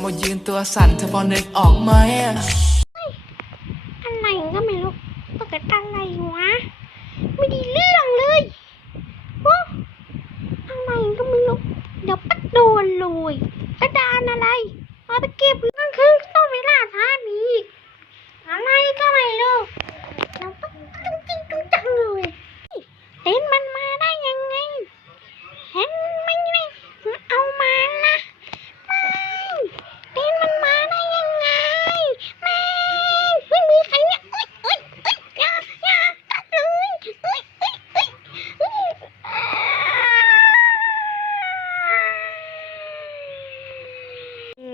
ำว่ายืนตัวสั่นเธอพอนึกออกไหมอะอะไรก็ไม่รู้ปกติอะไรวะ ไม่ดีเรื่องเลยโอ้อะไรก็ไม่รู้เดี๋ยวปัดโดนเลยกระดานอะไรเอาไปเก็บนั่นคือต้องเวลาท่านี้อีอะไรก็ไม่รู้เราปัดตึงจริงจังเลยเต้นมัน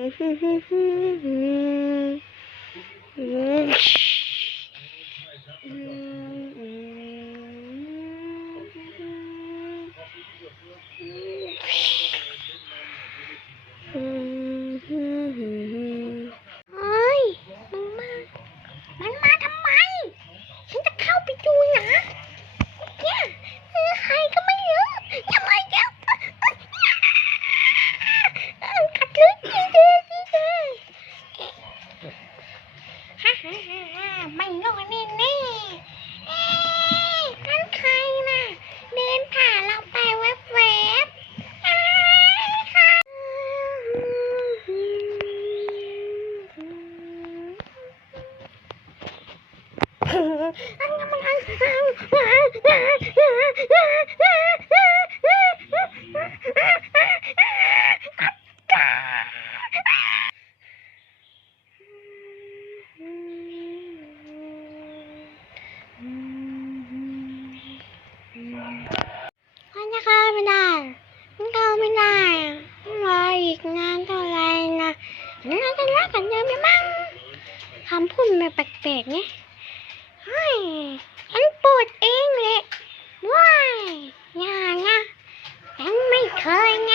Mm-hmm. าไม่รอดแน่แน่ๆเอ๊นั่นใครน่ะ เดินผ่านเราไปแวบๆบอ้ายค่ะมัน ได้รออีกงานเท่าไรนะน่าจะรักกันเยอะไหมมั้งคำพูดมันแปลกๆเนี่ยเฮ้ฉันปวดเองเลยว้ายอย่านะฉันไม่เคยไง